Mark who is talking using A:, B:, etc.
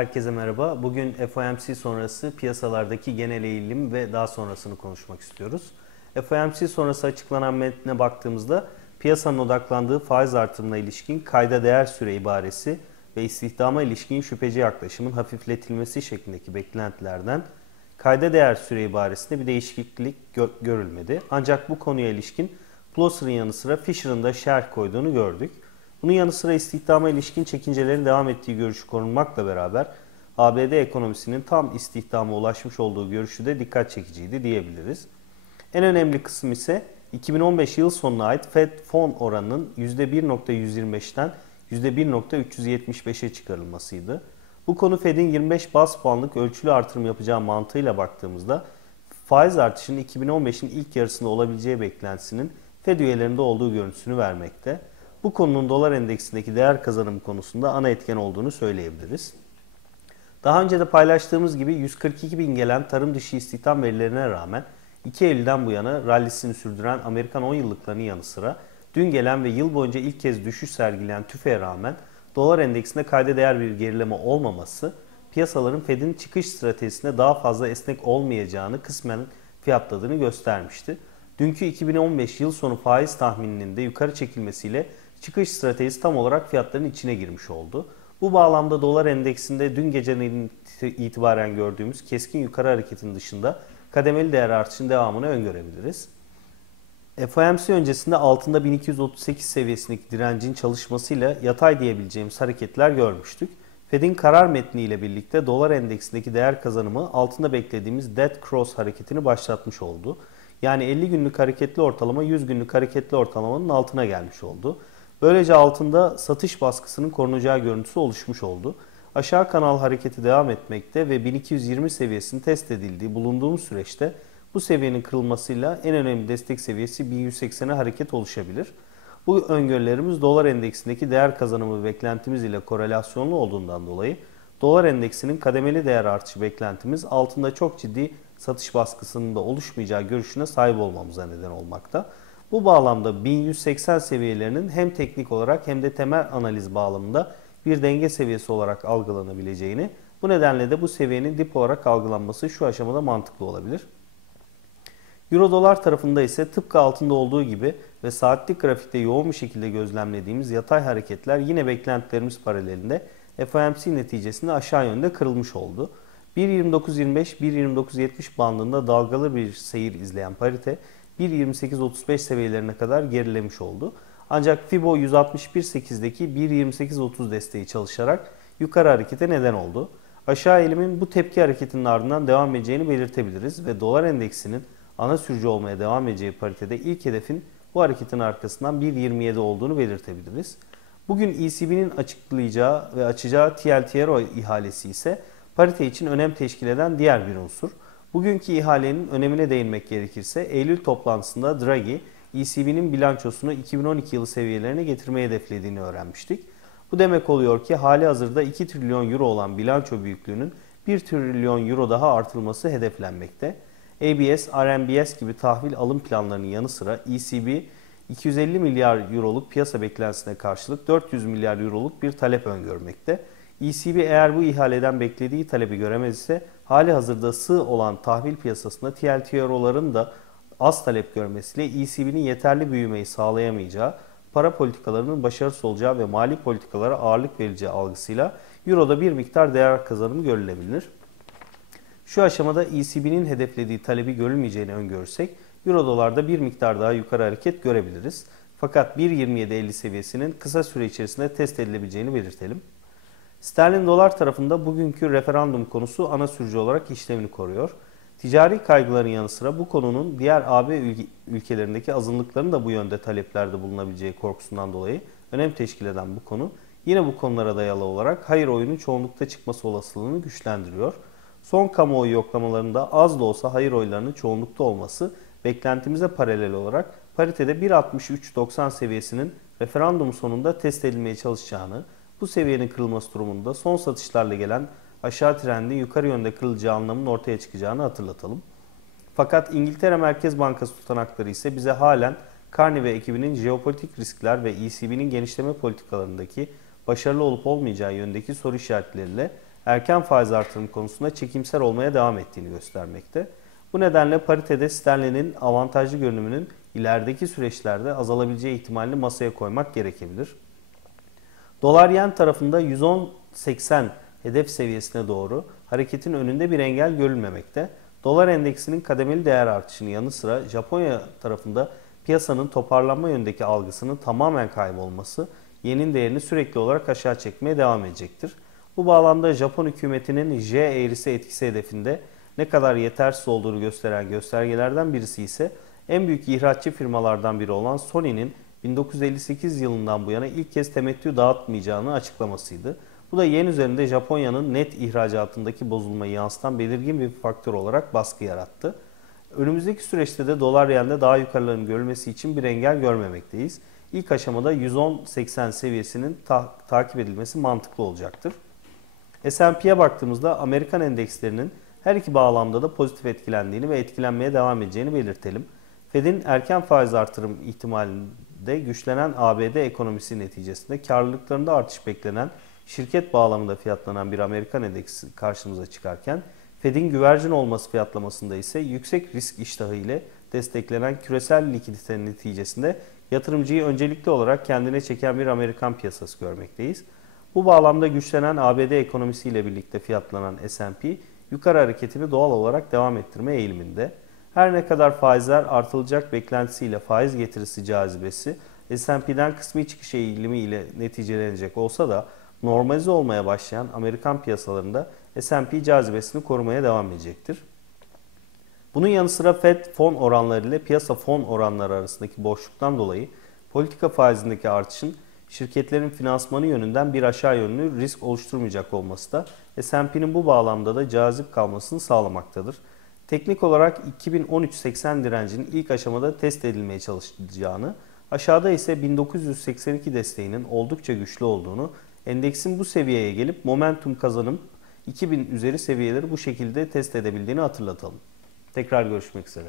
A: Herkese merhaba. Bugün FOMC sonrası piyasalardaki genel eğilim ve daha sonrasını konuşmak istiyoruz. FOMC sonrası açıklanan metne baktığımızda piyasanın odaklandığı faiz artırımına ilişkin kayda değer süre ibaresi ve istihdama ilişkin şüpheci yaklaşımın hafifletilmesi şeklindeki beklentilerden kayda değer süre ibaresinde bir değişiklik gö- görülmedi. Ancak bu konuya ilişkin Plosser'ın yanı sıra Fisher'ın da şerh koyduğunu gördük. Bunun yanı sıra istihdama ilişkin çekincelerin devam ettiği görüşü korunmakla beraber ABD ekonomisinin tam istihdama ulaşmış olduğu görüşü de dikkat çekiciydi diyebiliriz. En önemli kısım ise 2015 yıl sonuna ait Fed fon oranının %1.125'ten %1.375'e çıkarılmasıydı. Bu konu Fed'in 25 bas puanlık ölçülü artırım yapacağı mantığıyla baktığımızda faiz artışının 2015'in ilk yarısında olabileceği beklentisinin Fed üyelerinde olduğu görüntüsünü vermekte. Bu konunun dolar endeksindeki değer kazanımı konusunda ana etken olduğunu söyleyebiliriz. Daha önce de paylaştığımız gibi 142 bin gelen tarım dışı istihdam verilerine rağmen 2 Eylül'den bu yana rallisini sürdüren Amerikan 10 yıllıklarının yanı sıra dün gelen ve yıl boyunca ilk kez düşüş sergileyen TÜFE'ye rağmen dolar endeksinde kayda değer bir gerileme olmaması piyasaların Fed'in çıkış stratejisinde daha fazla esnek olmayacağını kısmen fiyatladığını göstermişti. Dünkü 2015 yıl sonu faiz tahmininin de yukarı çekilmesiyle çıkış stratejisi tam olarak fiyatların içine girmiş oldu. Bu bağlamda dolar endeksinde dün gecenin itibaren gördüğümüz keskin yukarı hareketin dışında kademeli değer artışın devamını öngörebiliriz. FOMC öncesinde altında 1238 seviyesindeki direncin çalışmasıyla yatay diyebileceğimiz hareketler görmüştük. Fed'in karar metniyle birlikte dolar endeksindeki değer kazanımı altında beklediğimiz dead cross hareketini başlatmış oldu. Yani 50 günlük hareketli ortalama 100 günlük hareketli ortalamanın altına gelmiş oldu. Böylece altında satış baskısının korunacağı görüntüsü oluşmuş oldu. Aşağı kanal hareketi devam etmekte ve 1220 seviyesinin test edildiği bulunduğumuz süreçte bu seviyenin kırılmasıyla en önemli destek seviyesi 1180'e hareket oluşabilir. Bu öngörülerimiz dolar endeksindeki değer kazanımı beklentimiz ile korelasyonlu olduğundan dolayı dolar endeksinin kademeli değer artışı beklentimiz altında çok ciddi satış baskısının da oluşmayacağı görüşüne sahip olmamıza neden olmakta. Bu bağlamda 1180 seviyelerinin hem teknik olarak hem de temel analiz bağlamında bir denge seviyesi olarak algılanabileceğini, bu nedenle de bu seviyenin dip olarak algılanması şu aşamada mantıklı olabilir. Euro dolar tarafında ise tıpkı altında olduğu gibi ve saatlik grafikte yoğun bir şekilde gözlemlediğimiz yatay hareketler yine beklentilerimiz paralelinde FOMC neticesinde aşağı yönde kırılmış oldu. 1.29.25-1.29.70 bandında dalgalı bir seyir izleyen parite 1.28.35 seviyelerine kadar gerilemiş oldu. Ancak Fibo 161.8'deki 1.28.30 desteği çalışarak yukarı harekete neden oldu. Aşağı eğilimin bu tepki hareketinin ardından devam edeceğini belirtebiliriz ve dolar endeksinin ana sürücü olmaya devam edeceği paritede ilk hedefin bu hareketin arkasından 1.27 olduğunu belirtebiliriz. Bugün ECB'nin açıklayacağı ve açacağı TLTRO ihalesi ise parite için önem teşkil eden diğer bir unsur. Bugünkü ihalenin önemine değinmek gerekirse Eylül toplantısında Draghi, ECB'nin bilançosunu 2012 yılı seviyelerine getirmeyi hedeflediğini öğrenmiştik. Bu demek oluyor ki hali hazırda 2 trilyon euro olan bilanço büyüklüğünün 1 trilyon euro daha artırılması hedeflenmekte. ABS, RMBS gibi tahvil alım planlarının yanı sıra ECB 250 milyar euroluk piyasa beklentisine karşılık 400 milyar euroluk bir talep öngörmekte. ECB eğer bu ihaleden beklediği talebi göremez ise hali hazırda sığ olan tahvil piyasasında TLTRO'ların da az talep görmesiyle ECB'nin yeterli büyümeyi sağlayamayacağı, para politikalarının başarısız olacağı ve mali politikalara ağırlık verileceği algısıyla Euro'da bir miktar değer kazanımı görülebilir. Şu aşamada ECB'nin hedeflediği talebi görülmeyeceğini öngörürsek Euro dolarda bir miktar daha yukarı hareket görebiliriz. Fakat 1.27.50 seviyesinin kısa süre içerisinde test edilebileceğini belirtelim. Sterlin dolar tarafında bugünkü referandum konusu ana sürücü olarak işlemini koruyor. Ticari kaygıların yanı sıra bu konunun diğer AB ülkelerindeki azınlıkların da bu yönde taleplerde bulunabileceği korkusundan dolayı önem teşkil eden bu konu yine bu konulara dayalı olarak hayır oyunun çoğunlukta çıkması olasılığını güçlendiriyor. Son kamuoyu yoklamalarında az da olsa hayır oylarının çoğunlukta olması beklentimize paralel olarak paritede 1.63.90 seviyesinin referandum sonunda test edilmeye çalışacağını, bu seviyenin kırılması durumunda son satışlarla gelen aşağı trendin yukarı yönde kırılacağı anlamının ortaya çıkacağını hatırlatalım. Fakat İngiltere Merkez Bankası tutanakları ise bize halen Carney ve ekibinin jeopolitik riskler ve ECB'nin genişleme politikalarındaki başarılı olup olmayacağı yöndeki soru işaretleriyle erken faiz artırım konusunda çekimser olmaya devam ettiğini göstermekte. Bu nedenle paritede sterlinin avantajlı görünümünün ilerideki süreçlerde azalabileceği ihtimalini masaya koymak gerekebilir. Dolar yen tarafında 110.80 hedef seviyesine doğru hareketin önünde bir engel görülmemekte. Dolar endeksinin kademeli değer artışının yanı sıra Japonya tarafında piyasanın toparlanma yönündeki algısının tamamen kaybolması yenin değerini sürekli olarak aşağı çekmeye devam edecektir. Bu bağlamda Japon hükümetinin J eğrisi etkisi hedefinde ne kadar yetersiz olduğunu gösteren göstergelerden birisi ise en büyük ihraççı firmalardan biri olan Sony'nin 1958 yılından bu yana ilk kez temettü dağıtmayacağını açıklamasıydı. Bu da yen üzerinde Japonya'nın net ihracatındaki bozulmayı yansıtan belirgin bir faktör olarak baskı yarattı. Önümüzdeki süreçte de dolar yende daha yukarıların görülmesi için bir engel görmemekteyiz. İlk aşamada 110.80 seviyesinin ta- takip edilmesi mantıklı olacaktır. S&P'ye baktığımızda Amerikan endekslerinin her iki bağlamda da pozitif etkilendiğini ve etkilenmeye devam edeceğini belirtelim. Fed'in erken faiz artırım ihtimalinde güçlenen ABD ekonomisi neticesinde karlılıklarında artış beklenen şirket bağlamında fiyatlanan bir Amerikan endeksi karşımıza çıkarken Fed'in güvercin olması fiyatlamasında ise yüksek risk iştahı ile desteklenen küresel likiditenin neticesinde yatırımcıyı öncelikli olarak kendine çeken bir Amerikan piyasası görmekteyiz. Bu bağlamda güçlenen ABD ekonomisiyle birlikte fiyatlanan S&P yukarı hareketini doğal olarak devam ettirme eğiliminde. Her ne kadar faizler artılacak beklentisiyle faiz getirisi cazibesi S&P'den kısmi çıkış eğilimi ile neticelenecek olsa da normalize olmaya başlayan Amerikan piyasalarında S&P cazibesini korumaya devam edecektir. Bunun yanı sıra FED fon oranları ile piyasa fon oranları arasındaki boşluktan dolayı politika faizindeki artışın şirketlerin finansmanı yönünden bir aşağı yönlü risk oluşturmayacak olması da S&P'nin bu bağlamda da cazip kalmasını sağlamaktadır. Teknik olarak 2013-80 direncinin ilk aşamada test edilmeye çalışılacağını, aşağıda ise 1982 desteğinin oldukça güçlü olduğunu, endeksin bu seviyeye gelip momentum kazanıp 2000 üzeri seviyeleri bu şekilde test edebildiğini hatırlatalım. Tekrar görüşmek üzere.